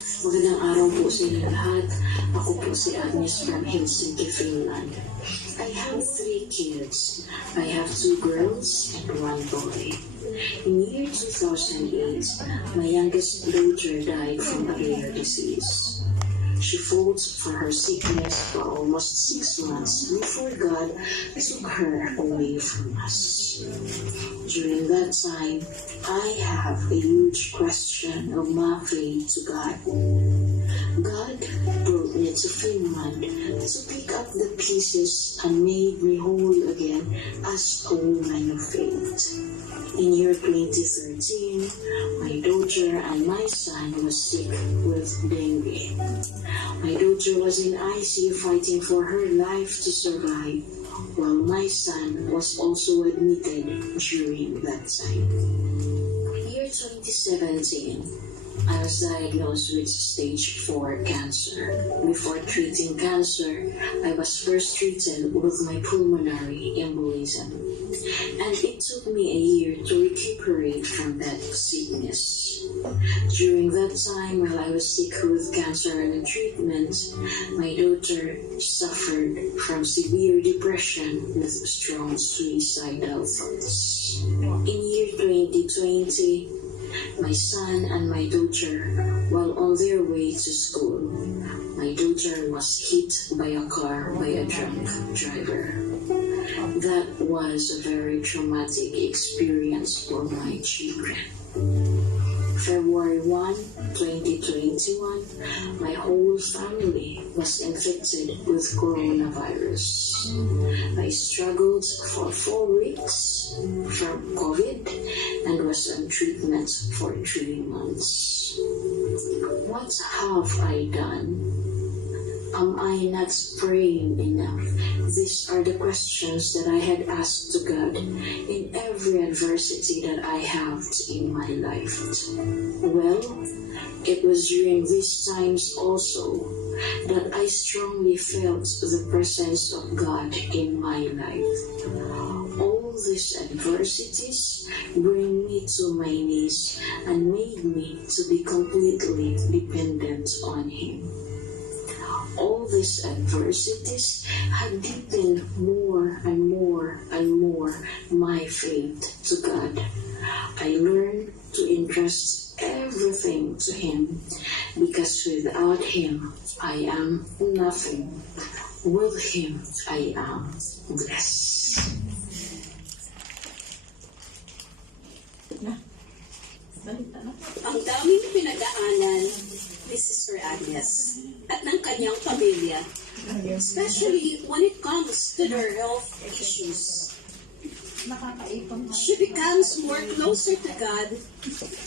Magandang araw po sa inyo lahat. Ako po si Agnes from Helsinki, Finland. I have 3 kids. I have 2 girls and 1 boy. In year 2008, my youngest daughter died from a rare disease. She fought for her sickness for almost 6 months before God took her away from us. During that time, I have a huge question of my faith to God. God brought me to Finland to pick up the pieces and made me whole again as a woman of faith. In year 2013, my daughter and my son was sick with dengue. My daughter was in ICU fighting for her life to survive, while my son was also admitted during that time. Year 2017, I was diagnosed with stage 4 cancer. Before treating cancer, I was first treated with my pulmonary embolism. And it took me a year to recuperate from that sickness. During that time, while I was sick with cancer and treatment, my daughter suffered from severe depression with strong suicidal thoughts. In year 2020, my son and my daughter, while on their way to school, my daughter was hit by a car by a drunk driver. That was a very traumatic experience for my children. February 1, 2021, my whole family was infected with coronavirus. I struggled for 4 weeks from COVID and was on treatment for 3 months. What have I done? Am I not praying enough? These are the questions that I had asked to God in every adversity that I have in my life. Well, it was during these times also that I strongly felt the presence of God in my life. All these adversities bring me to my knees and made me to be completely dependent on Him. All these adversities had deepened more and more and more my faith to God. I learned to entrust everything to Him because without Him, I am nothing. With Him, I am blessed. Ang daming pinagdaanan ni Sister Agnes at ng kanyang pamilya, especially when it comes to their health issues. She becomes more closer to God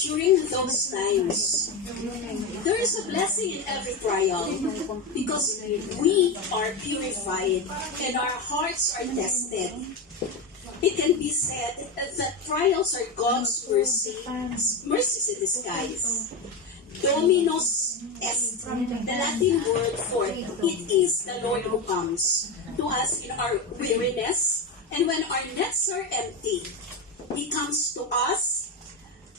during those times. There is a blessing in every trial because we are purified and our hearts are tested. It can be said that trials are God's mercies in disguise. Dominus est, the Latin word for it is the Lord who comes to us in our weariness, and when our nets are empty, He comes to us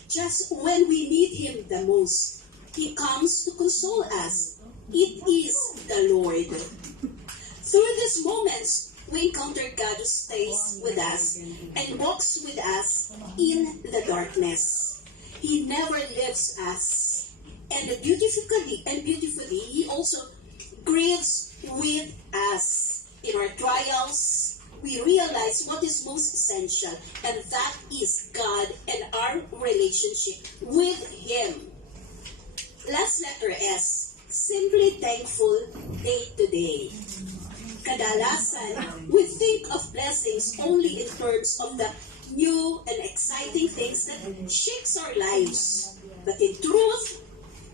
just when we need Him the most. He comes to console us. It is the Lord. Through these moments, we encounter God who stays with us and walks with us in the darkness. He never leaves us. And beautifully, He also grieves with us. In our trials, we realize what is most essential, and that is God and our relationship with Him. Last letter S, simply thankful day to day. Kadalasan, we think of blessings only in terms of the new and exciting things that shakes our lives. But in truth,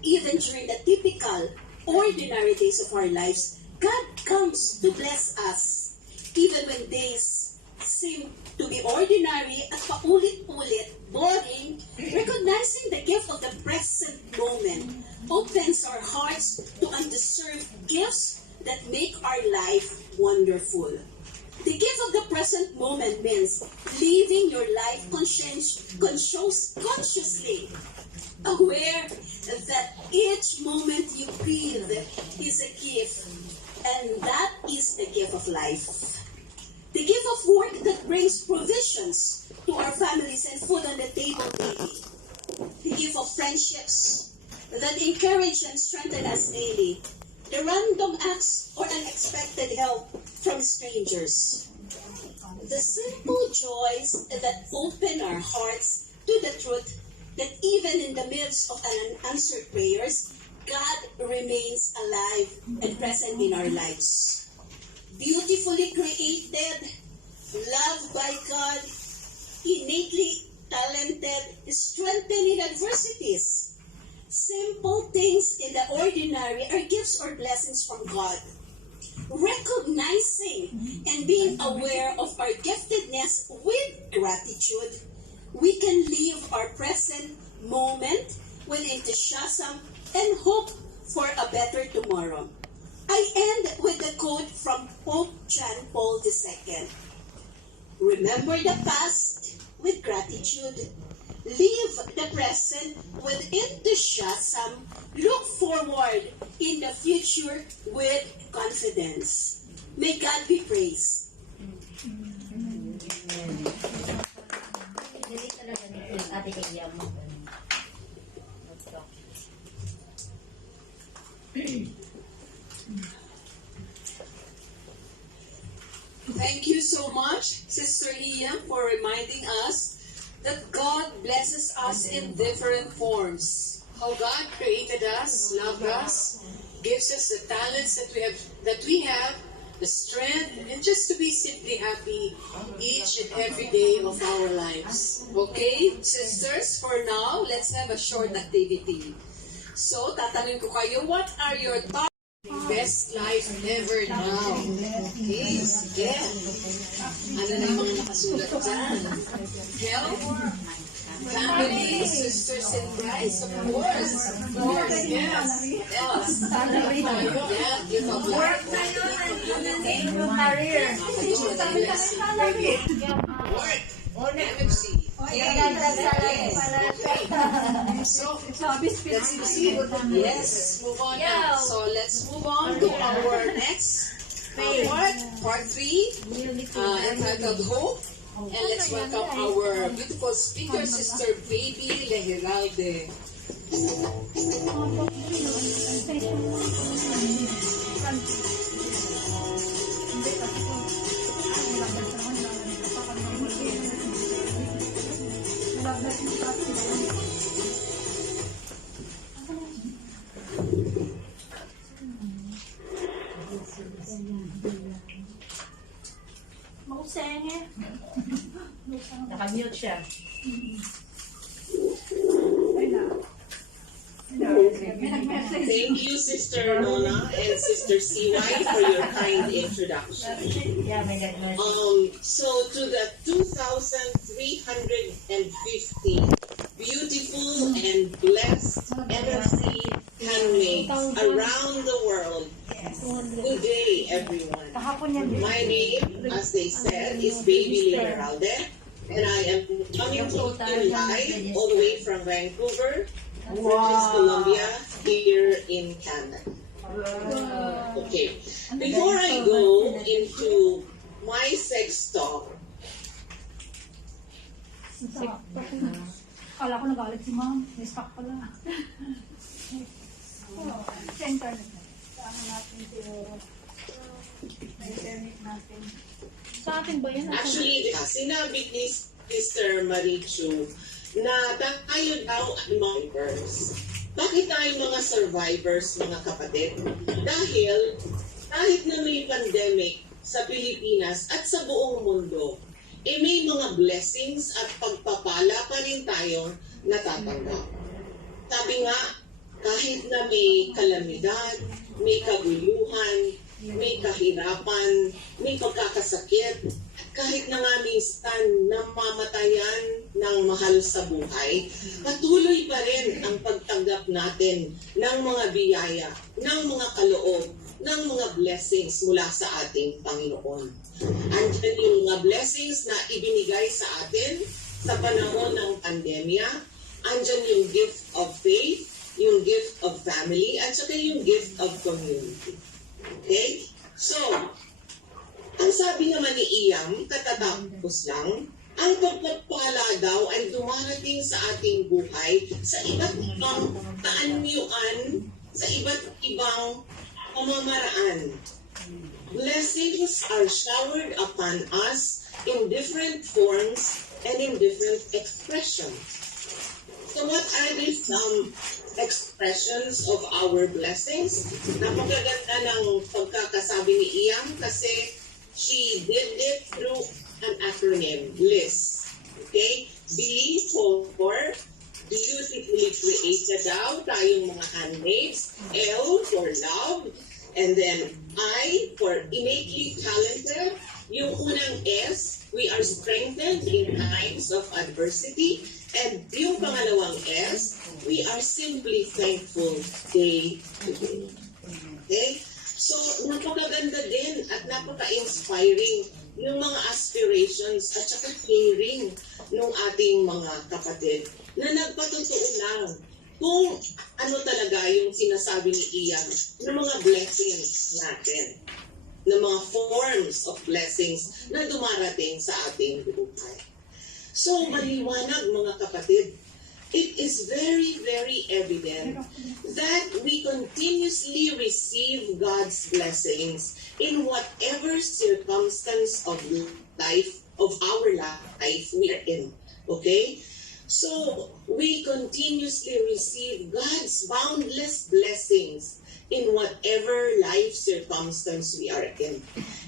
even during the typical, ordinary days of our lives, God comes to bless us. Even when days seem to be ordinary at paulit-ulit, boring, recognizing the gift of the present moment opens our hearts to undeserved gifts that make our life wonderful. The gift of the present moment means living your life consciously aware that each moment you breathe is a gift, and that is the gift of life. The gift of work that brings provisions to our families and food on the table daily. The gift of friendships that encourage and strengthen us daily. The random acts or unexpected help from strangers. The simple joys that open our hearts to the truth that even in the midst of unanswered prayers, God remains alive and present in our lives. Beautifully created, loved by God, innately talented, strengthened in adversities. Simple things in the ordinary are gifts or blessings from God. Recognizing and being aware of our giftedness with gratitude, we can live our present moment with enthusiasm and hope for a better tomorrow. I end with a quote from Pope John Paul II. Remember the past with gratitude. Live the present with enthusiasm. Look forward in the future with confidence. May God be praised. Thank you so much, Sister Ian, for reminding us that God blesses us in different forms. How God created us, loved us, gives us the talents that we have, the strength, and just to be simply happy each and every day of our lives. Okay, sisters, for now, let's have a short activity. So, tatanungin ko kayo, what are your thoughts? Best life never now. Okay, sige. Ano na yung mga nakasulat dyan? Health, family, sisters in Christ, of course. Of course, yes. Else. Yeah, give up life. Career. Work. MFC. So, let's proceed. Yes, move on now. So, let's move on to our next part 3, entitled Hope. And let's welcome our beautiful speaker, Sister Baby Lehiralde. Nakamute siya. Thank you, Sister Nona and Sister CY, for your kind introduction. Yeah, may God. So to the 2,350 beautiful and blessed MFC handmaids around the world, good day, everyone. My name, as they said, is Baby Lehiralde, and I am coming to you live all the way from Vancouver, British Columbia, here in Canada. Okay, before I go into my sex talk, Kala ko nagalit si ma'am. May stock pala. Sa internet na. Saan natin siguro. Sa internet natin. Sa atin ba yan? actually, sinabi ni Sister Marichu na tayo daw ang survivors. Bakit tayo mga survivors, mga kapatid? Dahil kahit na may pandemic sa Pilipinas at sa buong mundo, may mga blessings at pagpapala pa rin tayong natatanggap. Sabi nga, kahit na may kalamidad, may kaguluhan, may kahirapan, may pagkakasakit, kahit na nga minsan namamatayan ng mahal sa buhay, patuloy pa rin ang pagtanggap natin ng mga biyaya, ng mga kaloob, ng mga blessings mula sa ating Panginoon. Andiyan yung mga blessings na ibinigay sa atin sa panahon ng pandemya, andyan yung gift of faith, yung gift of family, at saka yung gift of community. Okay? So, ang sabi naman ni Iam, katatapos lang, ang pagpapala daw ay dumarating sa ating buhay sa iba't ibang kaanyuan, sa iba't ibang pamamaraan. Blessings are showered upon us in different forms and in different expressions. So what are these expressions of our blessings? Napakaganda ng pagkakasabi ni Iam kasi she did it through an acronym, BLISS. Okay? B for beautifully created daw, tayong mga handmaids. L for love. And then I for innately talented. Yung unang S, we are strengthened in times of adversity. And yung pangalawang S, we are simply thankful day to day. Okay? So, napakaganda din at napaka-inspiring yung mga aspirations at saka caring ng ating mga kapatid na nagpatotoo lang kung ano talaga yung sinasabi ni Ian ng mga blessings natin, ng mga forms of blessings na dumarating sa ating buhay. So, maliwanag mga kapatid, it is very, very evident that we continuously receive God's blessings in whatever circumstance of life, of our life we are in. Okay? So, we continuously receive God's boundless blessings in whatever life circumstance we are in.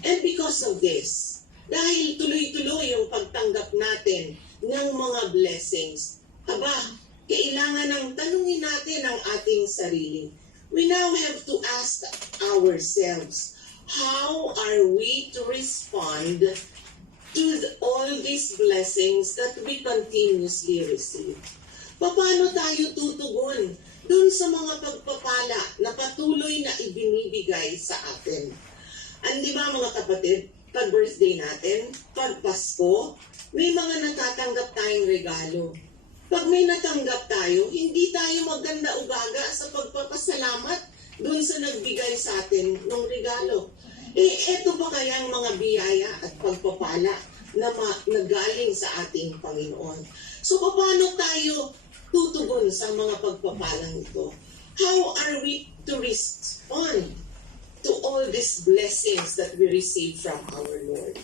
And because of this, dahil tuloy-tuloy yung pagtanggap natin ng mga blessings, kailangan ng tanungin natin ang ating sarili. We now have to ask ourselves, how are we to respond to all these blessings that we continuously receive? Paano tayo tutugon dun sa mga pagpapala na patuloy na ibinibigay sa atin? Di ba mga kapatid, pag birthday natin, pag Pasko, may mga natatanggap tayong regalo. Pag may natanggap tayo, hindi tayo maganda-ugaga sa pagpapasalamat dun sa nagbigay sa atin ng regalo. Eto ba kaya ang mga biyaya at pagpapala na nagaling sa ating Panginoon? So, paano tayo tutugon sa mga pagpapalang ito? How are we to respond to all these blessings that we receive from our Lord?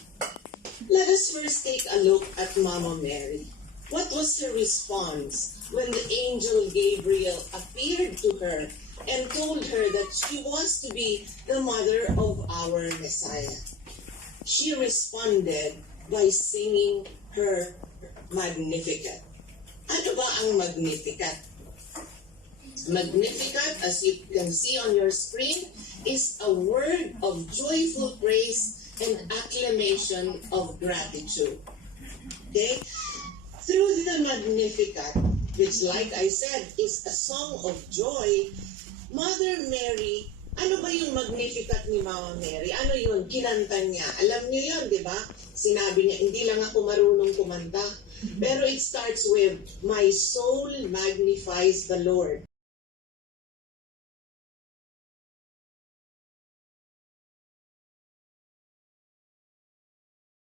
Let us first take a look at Mama Mary. What was her response when the angel Gabriel appeared to her and told her that she was to be the mother of our Messiah? She responded by singing her Magnificat. Ano ba ang Magnificat? Magnificat, as you can see on your screen, is a word of joyful praise and acclamation of gratitude. Okay? Through the Magnificat, which like I said is a song of joy, Mother Mary, ano ba yung Magnificat ni Mama Mary? Ano yun? Kinanta niya. Alam niyo yun, di ba? Sinabi niya, hindi lang ako marunong kumanta. Pero it starts with, my soul magnifies the Lord.